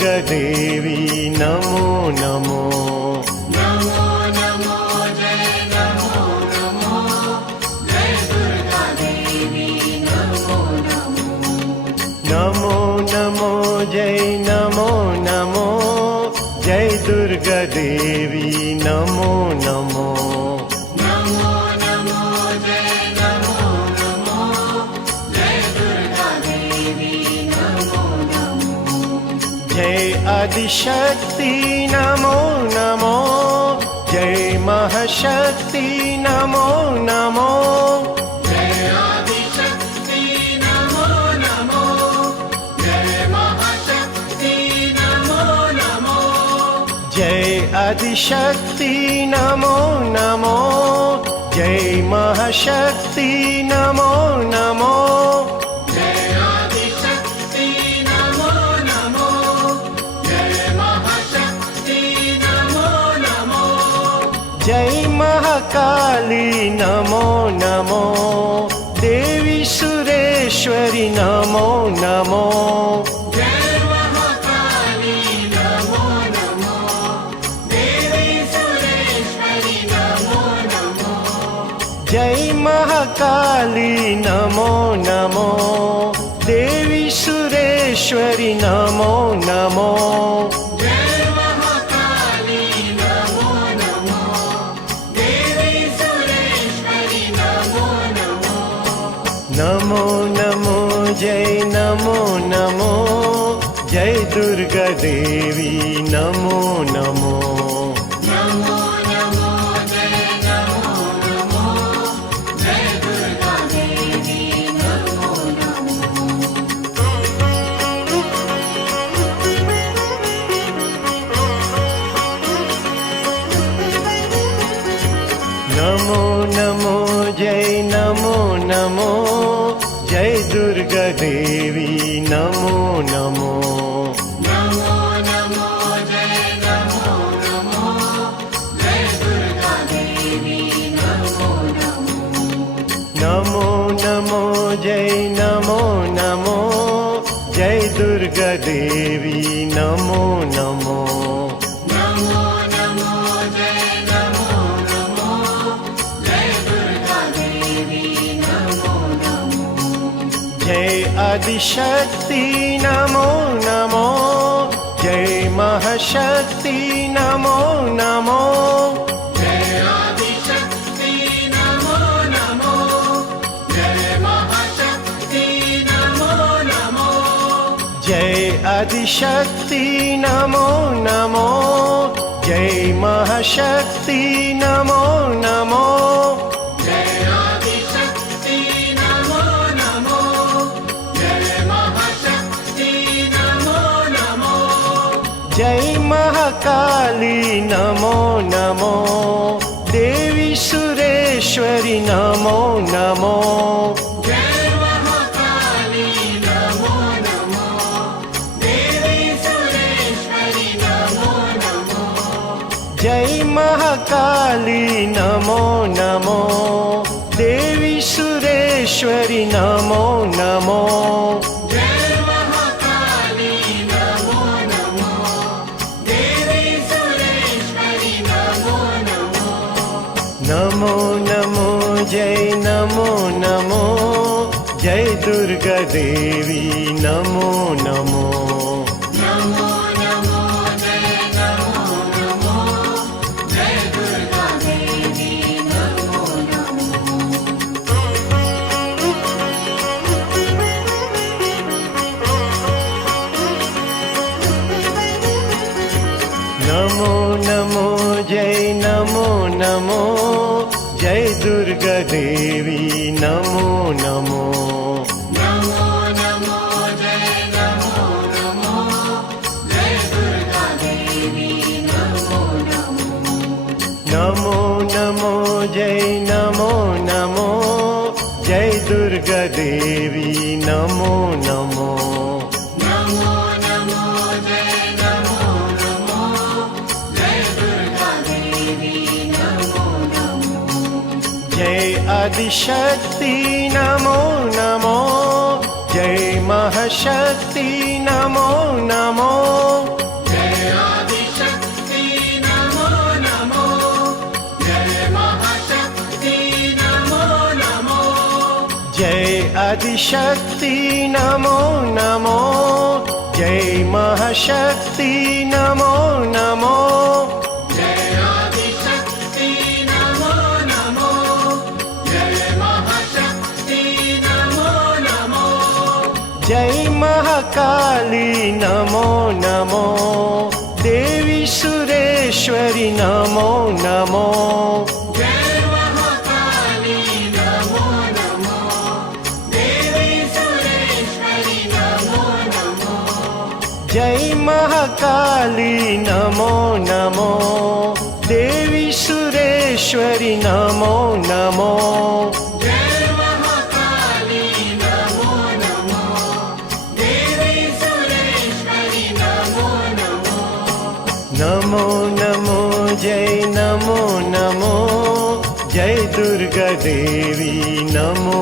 दुर्गा देवी नमो नमो। नमो नमो जय नमो नमो जय दुर्गा देवी नमो नमो। नमो नमो जय नमो नमो जय दुर्गा देवी नमो नमो। नमो नमो जय नमो नमो जय दुर्गा देवी नमो नमो। जय आदिशक्ति नमो नमो जय महाशक्ति नमो नमो। जय आदिशक्ति नमो नमो जय महाशक्ति नमो नमो। जय आदिशक्ति नमो नमो जय महाशक्ति नमो नमो। जय आदिशक्ति नमो नमो जय महाशक्ति नमो नमो। जय महाकाली नमो नमो देवी सुरेश्वरी नमो नमो। जय महाकाली नमो नमो देवी सुरेश्वरी नमो नमो। जय महाकाली नमो नमो देवी सुरेश्वरी नमो नमो। जय महाकाली नमो नमो देवी सुरेश्वरी नमो नमो। नमो नमो जय नमो नमो जय दुर्गा देवी नमो नमो। नमो नमो जय नमो नमो जय दुर्गा देवी नमो नमो। नमो नमो जय नमो नमो जय दुर्गा देवी नमो नमो। नमो नमो जय नमो नमो जय दुर्गा देवी नमो नमो। नमो नमो जय नमो नमो जय दुर्गा देवी नमो नमो। नमो नमो जय नमो नमो जय दुर्गा देवी नमो नमो। जय आदिशक्ति नमो नमो जय महाशक्ति नमो नमो। जय आदिशक्ति नमो नमो जय महाशक्ति नमो नमो। जय आदिशक्ति नमो नमो जय महाशक्ति नमो नमो। जय आदिशक्ति नमो नमो जय महाशक्ति नमो नमो। जय महाकाली नमो नमो देवी सुरेश्वरी नमो नमो। जय महाकाली नमो नमो देवी सुरेश्वरी नमो नमो। जय महाकाली नमो नमो देवी सुरेश्वरी नमो नमो। जय महाकाली नमो नमो देवी सुरेश्वरी नमो नमो। नमो नमो जय नमो नमो जय दुर्गा देवी नमो नमो। नमो नमो जय नमो नमो जय दुर्गा देवी नमो नमो। नमो नमो जय नमो नमो जय दुर्गा देवी नमो नमो। नमो नमो जय नमो नमो जय दुर्गा देवी नमो नमो। नमो नमो जय नमो नमो जय दुर्गा देवी नमो नमो। नमो नमो जय नमो नमो जय दुर्गा देवी नमो नमो। जय आदिशक्ति नमो नमो जय महाशक्ति नमो नमो। आदिशक्ति नमो नमो, जय महाशक्ति नमो नमो, जय आदिशक्ति नमो नमो, जय महाशक्ति नमो नमो, जय महाकाली नमो नमो, देवी सुरेश्वरी नमो नमो, जय महाकाली नमो नमो, देवी सुरेश्वरी नमो नमो, जय महाकाली नमो नमो, देवी सुरेश्वरी नमो नमो, जय महाकाली नमो नमो, देवी सुरेश्वरी नमो नमो, नमो नमो जय नमो नमो, जय दुर्गा देवी नमो